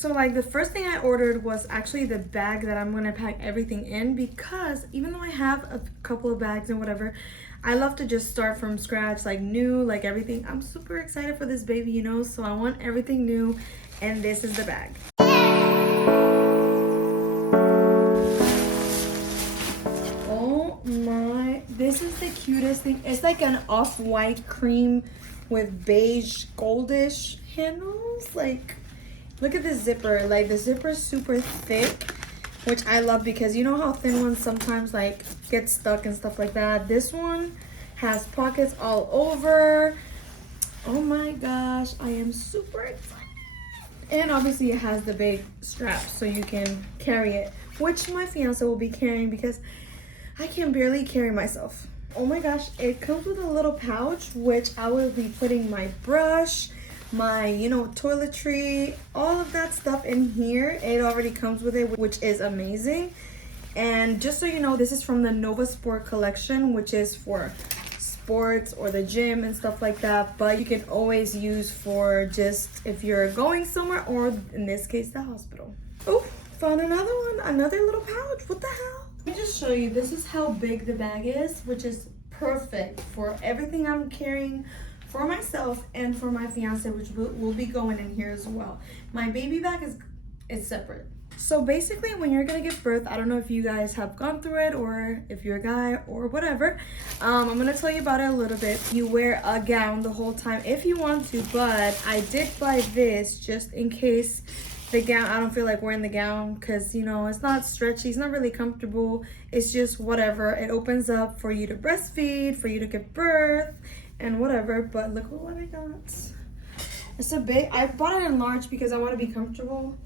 So like the first thing I ordered was actually the bag that I'm gonna pack everything in, because even though I have a couple of bags and whatever, I love to just start from scratch, like new, like everything. I'm super excited for this baby, you know, so I want everything new, and this is the bag. Oh my, this is the cutest thing. It's like an off-white cream with beige goldish handles. Like, look at the zipper. Like, the zipper is super thick, which I love, because you know how thin ones sometimes like get stuck and stuff like that. This one has pockets all over. Oh my gosh, I am super excited. And obviously it has the big strap so you can carry it, which my fiance will be carrying because I can barely carry myself. Oh my gosh, it comes with a little pouch, which I will be putting my brush, my, you know, toiletry, all of that stuff in here. It already comes with it, which is amazing. And just so you know, this is from the Nova Sport collection, which is for sports or the gym and stuff like that, but you can always use for just if you're going somewhere, or in this case, the hospital. Oh, found another one, another little pouch. What the hell? Let me just show you. This is how big the bag is, which is perfect for everything I'm carrying for myself and for my fiance, which will be going in here as well. My baby bag is separate. So basically, when you're gonna give birth, I don't know if you guys have gone through it or if you're a guy or whatever, I'm gonna tell you about it a little bit. You wear a gown the whole time if you want to, but I did buy this just in case the gown, I don't feel like wearing the gown, because you know it's not stretchy, it's not really comfortable, it's just whatever. It opens up for you to breastfeed, for you to give birth and whatever. But look what I got. It's a big, I bought it in large because I want to be comfortable,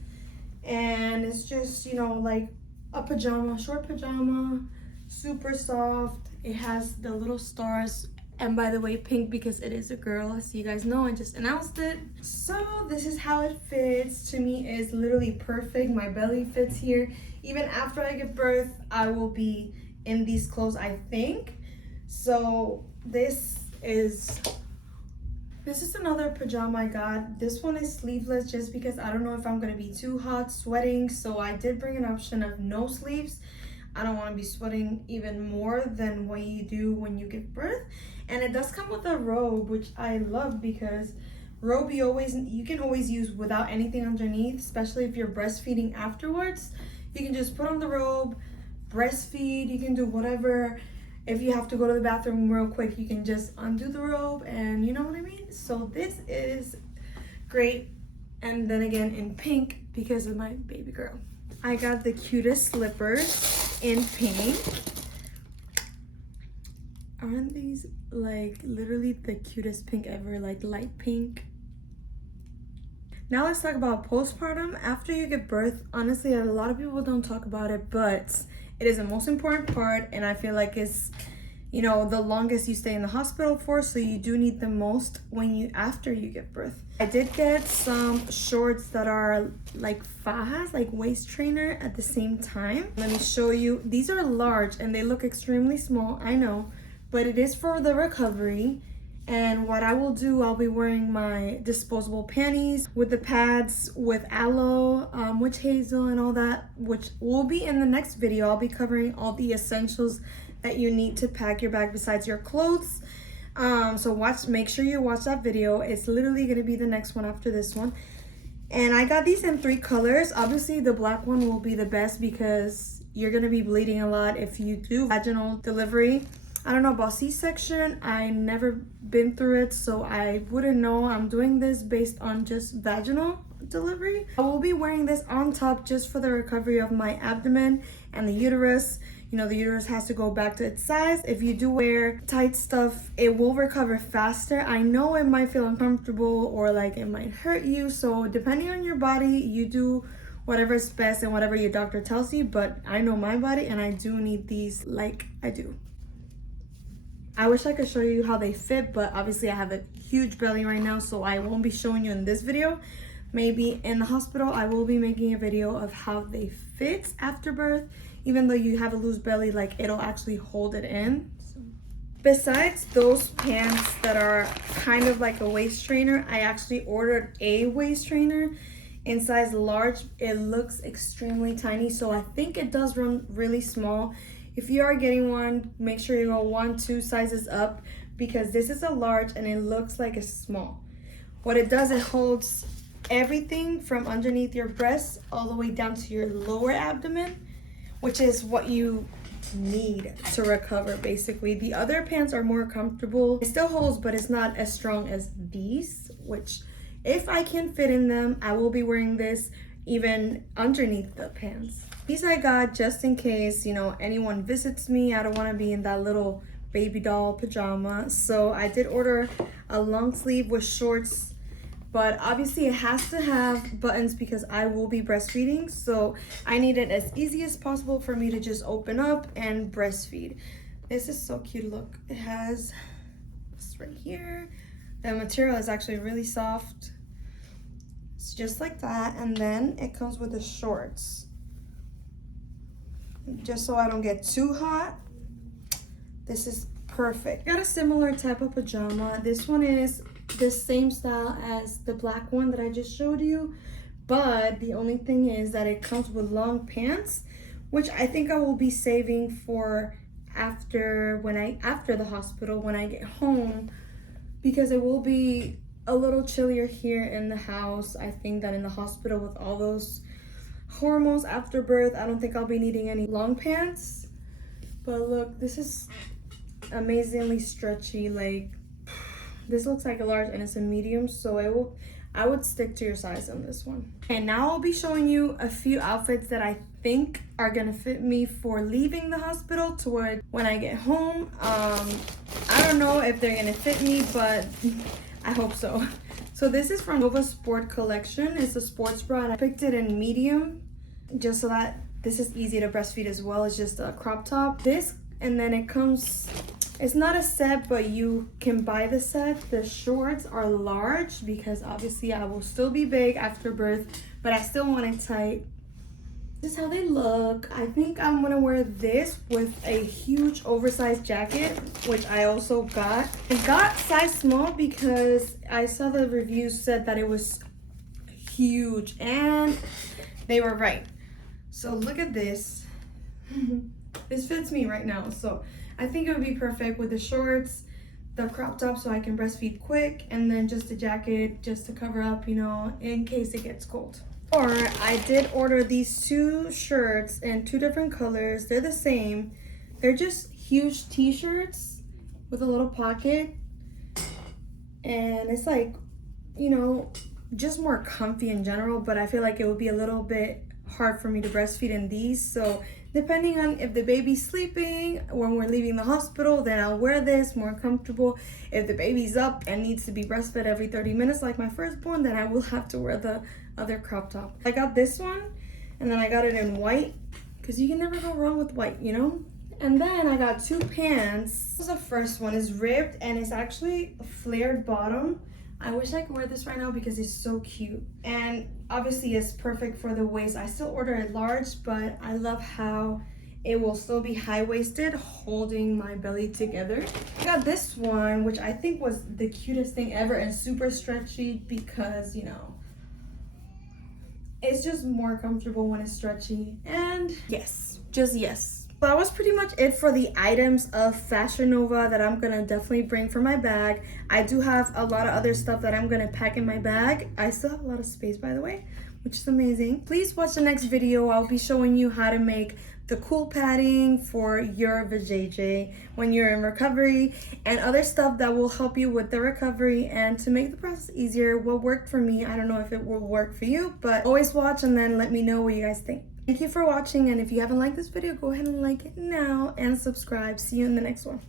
and it's just, you know, like a pajama, short pajama, super soft. It has the little stars, and by the way, pink because it is a girl, so you guys know I just announced it. So this is how it fits. To me, is literally perfect. My belly fits here. Even after I give birth, I will be in these clothes, I think. So this is another pajama I got. This one is sleeveless just because I don't know if I'm gonna be too hot sweating, so I did bring an option of no sleeves. I don't want to be sweating even more than what you do when you give birth. And it does come with a robe, which I love, because robe you can always use without anything underneath, especially if you're breastfeeding afterwards. You can just put on the robe, breastfeed, you can do whatever. If you have to go to the bathroom real quick, you can just undo the robe, and you know what I mean? So this is great. And then again in pink because of my baby girl. I got the cutest slippers in pink. Aren't these like literally the cutest pink ever, like light pink? Now let's talk about postpartum. After you give birth, honestly, a lot of people don't talk about it, but it is the most important part, and I feel like it's, you know, the longest you stay in the hospital for, so you do need the most after you give birth. I did get some shorts that are like fajas, like waist trainer at the same time. Let me show you. These are large and they look extremely small, I know, but it is for the recovery. And what I will do, I'll be wearing my disposable panties with the pads with aloe, witch hazel and all that, which will be in the next video. I'll be covering all the essentials that you need to pack your bag besides your clothes. So make sure you watch that video. It's literally gonna be the next one after this one. And I got these in 3 colors. Obviously the black one will be the best because you're gonna be bleeding a lot if you do vaginal delivery. I don't know about C-section. I never been through it, so I wouldn't know. I'm doing this based on just vaginal delivery. I will be wearing this on top just for the recovery of my abdomen and the uterus. You know, the uterus has to go back to its size. If you do wear tight stuff, it will recover faster. I know it might feel uncomfortable or like it might hurt you, so depending on your body, you do whatever's best and whatever your doctor tells you, but I know my body and I do need these like I do. I wish I could show you how they fit, but obviously I have a huge belly right now, so I won't be showing you in this video. Maybe in the hospital, I will be making a video of how they fit after birth. Even though you have a loose belly, like it'll actually hold it in. So. Besides those pants that are kind of like a waist trainer, I actually ordered a waist trainer In size large, it looks extremely tiny, so I think it does run really small. If you are getting one, make sure you go 1-2 sizes up, because this is a large and it looks like it's small. What it does, it holds everything from underneath your breasts all the way down to your lower abdomen, which is what you need to recover basically. The other pants are more comfortable. It still holds, but it's not as strong as these, which if I can fit in them, I will be wearing this even underneath the pants. These I got just in case, you know, anyone visits me. I don't want to be in that little baby doll pajama. So I did order a long sleeve with shorts, but obviously it has to have buttons because I will be breastfeeding. So I need it as easy as possible for me to just open up and breastfeed. This is so cute, look. It has this right here. The material is actually really soft. It's just like that, and then it comes with the shorts. Just so I don't get too hot. This is perfect. Got a similar type of pajama. This one is the same style as the black one that I just showed you, but the only thing is that it comes with long pants, which I think I will be saving for after the hospital, when I get home, because it will be a little chillier here in the house. I think that in the hospital with all those hormones after birth, I don't think I'll be needing any long pants. But look, this is amazingly stretchy. Like, this looks like a large and it's a medium, so I would stick to your size on this one. And now I'll be showing you a few outfits that I think are gonna fit me for leaving the hospital toward when I get home. I don't know if they're gonna fit me, but I hope so. So this is from Nova Sport Collection. It's a sports bra, and I picked it in medium just so that this is easy to breastfeed as well. It's just a crop top. This, and then it comes, it's not a set, but you can buy the set. The shorts are large because obviously I will still be big after birth, but I still want it tight. This is how they look. I think I'm gonna wear this with a huge oversized jacket, which I also got. I got size small because I saw the reviews said that it was huge, and they were right. So look at this. This fits me right now, so I think it would be perfect with the shorts, the crop top so I can breastfeed quick, and then just a jacket just to cover up, you know, in case it gets cold. Or I did order these 2 shirts in 2 different colors. They're the same. They're just huge t-shirts with a little pocket. And it's like, you know, just more comfy in general, but I feel like it would be a little bit hard for me to breastfeed in these. So depending on if the baby's sleeping when we're leaving the hospital, then I'll wear this, more comfortable. If the baby's up and needs to be breastfed every 30 minutes like my firstborn, then I will have to wear the other crop top. I got this one, and then I got it in white because you can never go wrong with white, you know? And then I got 2 pants. This is the first one. It's ribbed and it's actually a flared bottom. I wish I could wear this right now because it's so cute, and obviously it's perfect for the waist. I still order it large, but I love how it will still be high-waisted, holding my belly together. I got this one, which I think was the cutest thing ever, and super stretchy because, you know, it's just more comfortable when it's stretchy. And yes, just yes. So that was pretty much it for the items of Fashion Nova that I'm gonna definitely bring for my bag. I do have a lot of other stuff that I'm gonna pack in my bag. I still have a lot of space, by the way, which is amazing. Please watch the next video. I'll be showing you how to make the cool padding for your vajayjay when you're in recovery, and other stuff that will help you with the recovery and to make the process easier. What worked for me, I don't know if it will work for you, but always watch and then let me know what you guys think. Thank you for watching, and if you haven't liked this video, go ahead and like it now and subscribe. See you in the next one.